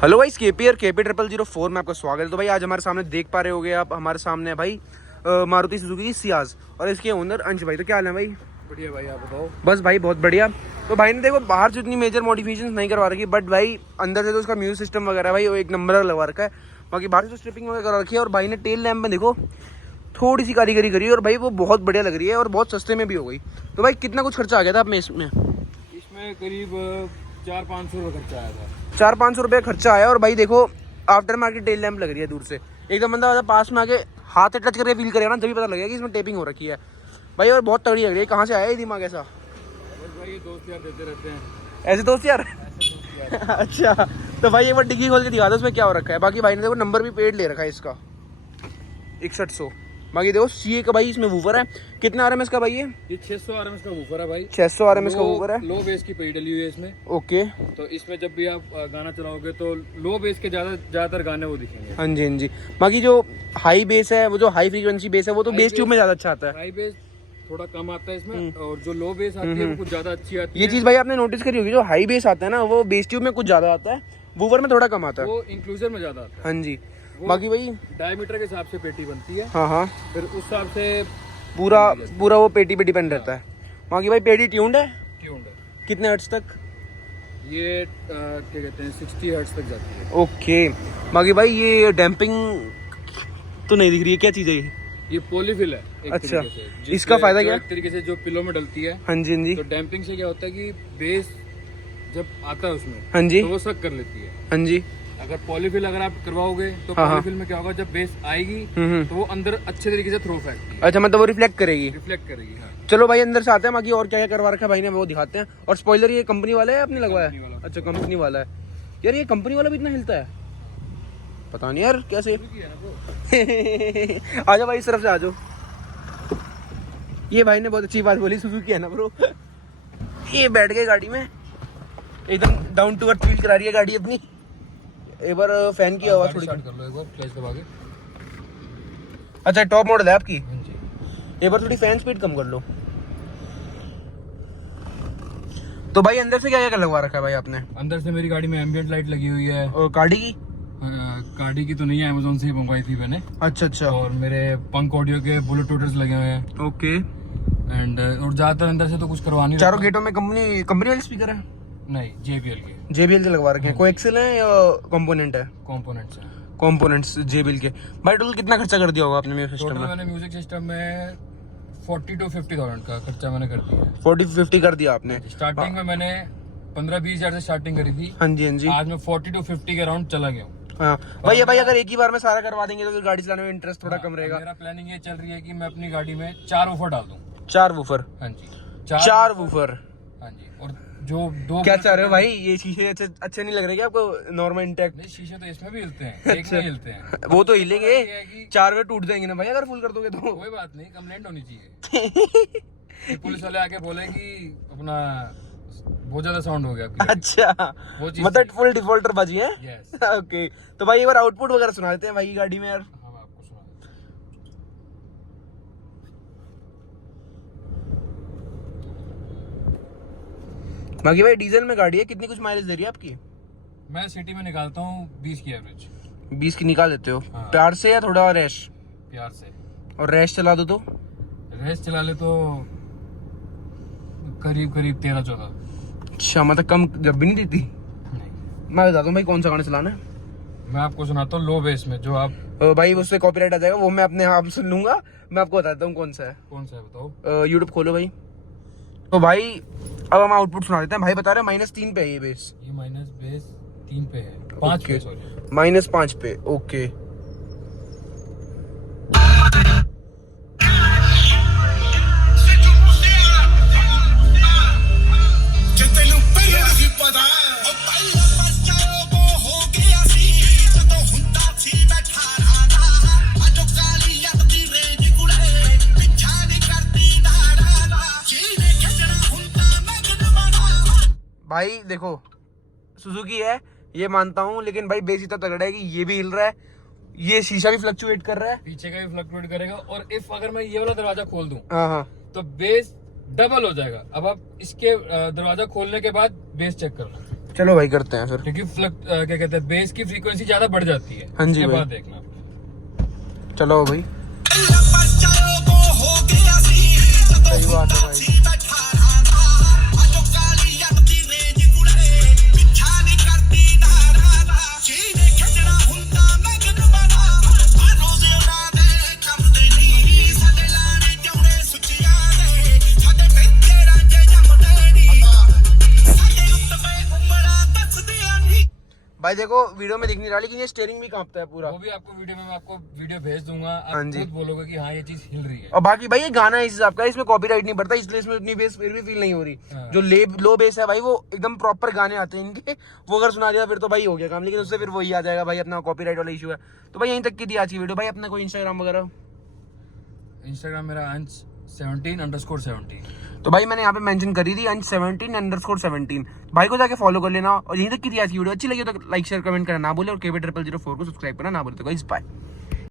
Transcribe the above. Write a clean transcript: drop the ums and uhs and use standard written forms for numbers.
Hello भाई, KPR KP004 में आपका स्वागत है। तो भाई आज हमारे सामने देख पा रहे होगे आप, हमारे सामने है भाई मारुति सुजुकी की सियाज और इसके ओनर अंश भाई। तो क्या हाल है भाई? बढ़िया भाई, आप बताओ। बस भाई बहुत बढ़िया। तो भाई ने देखो बाहर से इतनी मेजर मॉडिफिकेशन नहीं करवा रखी, बट भाई अंदर से तो उसका म्यूजिक सिस्टम वगैरह भाई वो एक नंबर लगवा रखा है। बाकी बाहर से तो स्ट्रिपिंग वगैरह करा रखी है और भाई ने टेल लैम्प में देखो थोड़ी सी कारीगरी करी है और भाई वो बहुत बढ़िया लग रही है और बहुत सस्ते में भी हो गई। तो भाई कितना कुछ खर्चा आ गया था आप में इसमें? इसमें करीब 400-500 रुपये खर्चा आया था। 400-500 रुपये खर्चा आया और भाई देखो आफ्टर मार्केट टेल लैम्प लग रही है दूर से। एकदम बंदा पास में आके हाथ से टच करके फील करेगा ना, तभी पता लगेगा कि इसमें टेपिंग हो रखी है भाई। और बहुत तगड़ी लग रही है। कहाँ से आया ये दिमाग ऐसा? बस भाई ये दोस्त यार देते रहते हैं ऐसे दोस्त यार। अच्छा, तो भाई एक बार डिग्गी खोल के दिखा दो उसमें क्या हो रखा है। बाकी भाई ने देखो नंबर भी पेड ले रखा है इसका 6100। बाकी देखो CA का भाई इसमें वूफर है। कितना RMS का भाई ये 600 RMS का वूफर है भाई। 600 RMS का वूफर है। लो बेस की पेड़ी डली हुई है इसमें। ओके, तो इसमें जब भी आप गाना चलाओगे तो लो बेस के ज्यादातर गाने वो दिखेंगे। हाँ जी हाँ जी। बाकी जो हाई बेस है, वो जो हाई फ्रीक्वेंसी बेस है, वो तो बेस ट्यूब में ज्यादा अच्छा आता है। हाई बेस थोड़ा कम आता है इसमें और जो लो बेस आती है वो कुछ ज्यादा अच्छी आती है। ये चीज भाई आपने नोटिस करी होगी, जो हाई बेस आता है ना वो बेस ट्यूब में कुछ ज्यादा आता है, वूफर में थोड़ा कम आता है। वो इंक्लूजर में ज्यादा आता है। हाँ जी। बाकी भाई डायमीटर के हिसाब से पेटी बनती है। हाँ, फिर उस हिसाब से पूरा वो पेटी पे डिपेंड रहता है। बाकी भाई पेटी ट्यून्ड है। ट्यून्ड है। कितने हर्ट्ज तक? ये क्या कहते हैं 60 हर्ट्ज तक जाती है। ओके। बाकी भाई ये डैम्पिंग तो नहीं दिख रही है, क्या चीज है ये पॉलीफिल है एक अच्छा, तरीके से। इसका फायदा क्या? एक तरीके से जो पिलो में डलती है। हाँ जी हाँ जी तो डैम्पिंग से क्या होता है कि बेस जब आता है उसमें हाँ जी तो वो सक कर लेती है। हाँ जी। अगर पॉलीफिल अगर आप करवाओगे तो हाँ, पॉलीफिल में क्या होगा, जब बेस आएगी तो वो अंदर अच्छे तरीके से थ्रो फेंकती है, अच्छा, मतलब वो रिफ्लेक्ट करेगी। रिफ्लेक्ट करेगी। हाँ। चलो भाई अंदर से आते हैं। बाकी और क्या क्या करवा रखा है भाई ने वो दिखाते हैं। और स्पॉइलर ये कंपनी वाला है आपने लगवाया? कंपनी वाला। अच्छा, कंपनी वाला है। यार ये कंपनी वाला भी इतना हिलता है, पता नहीं यार कैसे। आ जाओ भाई इस तरफ से आ जाओ। ये भाई ने बहुत अच्छी बात बोली, सुजुकी है ना ब्रो। ये बैठ गए गाड़ी में, एकदम डाउन टू अर्थ फील करा रही है गाड़ी अपनी। एक बार फैन की आवाज थोड़ी स्टार्ट कर लो एक बार क्लच दबा के। अच्छा, टॉप मॉडल है आपकी। हाँ जी। एक बार थोड़ी फैन स्पीड कम कर लो। तो भाई अंदर से क्या क्या लगवा रखा है भाई आपने? अंदर से मेरी गाड़ी में एम्बिएंट लाइट लगी हुई है। और गाड़ी की? गाड़ी की तो नहीं है, अमेज़न से ही मंगवाई थी मैंने। अच्छा। और मेरे पंक ऑडियो के ब्लूटूथर्स लगे हुए हैं। ओके। एंड और ज्यादातर अंदर से तो कुछ करवा नहीं चारों रखा। गेटों में कंपनी वाले स्पीकर है? नहीं, JBL के JBL के लगवा रखे हैं। कोई एक्सेल है या कंपोनेंट है? कंपोनेंट्स हैं। कंपोनेंट्स JBL के। भाई टोटल कितना खर्चा कर दिया होगा आपने म्यूजिक सिस्टम टोटल में? मैंने म्यूजिक सिस्टम में 40 to 50,000 का खर्चा मैंने कर दिया। 40-50 कर दिया आपने? स्टार्टिंग में मैंने 15-20 हजार से स्टार्टिंग करी थी। हाँ जी हाँ जी। आज मैं 40 to 50 के अराउंड चला गया हूँ। हाँ भाई अगर एक ही बार में सारा करवा देंगे तो फिर गाड़ी चलाने में इंटरेस्ट थोड़ा कम रहेगा। मेरा प्लानिंग ये चल रही है कि मैं अपनी गाड़ी में 4 वूफर डाल दूँ। 4 वूफर? हाँ जी, 4 वूफर। हाँ जी। और जो 2 क्या चाह रहे हो भाई? ये शीशे अच्छे नहीं लग रहे क्या आपको नॉर्मल इंटैक्ट? नहीं, शीशे तो इसमें भी हिलते हैं, एक में हिलते हैं। वो तो हिलेंगे, ये है कि 4 वे टूट जाएंगे ना भाई अगर फुल कर दोगे तो। कोई बात नहीं, कंप्लेंट होनी चाहिए। कि पुलिस वाले आके बोले कि अपना बहुत ज्यादा साउंड हो गया आपकी गाड़ी। अच्छा, वो चीज़ मतलब फुल डिफॉल्टर बाजी है। Yes। ओके। तो भाई एक बार आउटपुट वगैरह सुना देते हैं भाई की गाड़ी में यार। हाँ, मैं आपको सुना देता हूँ। बाकी भाई डीजल में गाड़ी है, कितनी कुछ माइलेज दे रही है आपकी? मैं सिटी में निकालता हूँ 20 की एवरेज। 20 की निकाल देते हो? हाँ। प्यार से या थोड़ा रैश? प्यार से। और रैश चला दो तो? रेस चला ले तो करीब 13-14। अच्छा, मतलब कम जब भी नहीं देती? नहीं, मैं बताता हूँ भाई कौन सा गाना चलाना है। मैं आपको सुनाता हूँ लो बेस में, जो आप भाई उससे कॉपीराइट आ जाएगा, वो मैं अपने आप सुन लूंगा। मैं आपको बताता हूँ कौन सा है। कौन सा है बताओ। यूट्यूब खोलो भाई। तो भाई अब हम आउटपुट सुना देते हैं। भाई बता रहे हैं -3 पे है ये बेस। ये माइनस बेस 3 पे है, 5 पे सॉरी, -5 पे। ओके। भाई देखो सुजुकी है ये मानता हूँ, लेकिन भाई बेस इतना तगड़ा है कि ये भी हिल रहा है, ये शीशा भी फ्लक्चुएट कर रहा है, पीछे का भी फ्लक्चुएट करेगा। और इफ अगर मैं ये वाला दरवाजा खोल दूं हाँ तो बेस डबल हो जाएगा। अब आप इसके दरवाजा खोलने के बाद बेस चेक करना। चलो भाई करते हैं फिर। क्योंकि क्या कहते हैं, बेस की फ्रीक्वेंसी ज्यादा बढ़ जाती है। हाँ जी उसके भाई। बाद देखना। चलो भाई, सही बात है भाई। भाई देखो वीडियो में दिख नहीं रहा, लेकिन ये स्टीयरिंग भी कांपता है पूरा। वो भी आपको वीडियो में, मैं आपको वीडियो भेज दूंगा, हाँ आप जी। खुद बोलोगे कि हाँ ये चीज हिल रही है। और बाकी भाई ये गाना इस हिसाब का है, इसमें कॉपीराइट नहीं बढ़ता, इसलिए इसमें उतनी बेस फिर भी फील नहीं हो रही। हाँ। जो लो बेस है भाई, वो एकदम प्रॉपर गाने आते हैं इनके, वो अगर सुना दिया फिर तो भाई हो गया काम, लेकिन उससे फिर वही आ जाएगा भाई, अपना कॉपीराइट वाला इशू है। तो भाई यहीं तक की थी आज की वीडियो। भाई अपना कोई इंस्टाग्राम वगैरह? इंस्टाग्राम मेरा अंश 17_17। तो भाई मैंने यहाँ पे मेंशन करी थी अंश 17_17। भाई को जाके फॉलो कर लेना। और यहीं तक की थी आज की वीडियो। अच्छी लगी तो लाइक शेयर कमेंट करना ना बोले, और KB004 को सब्सक्राइब करना ना बोले। तो गाइस बाय।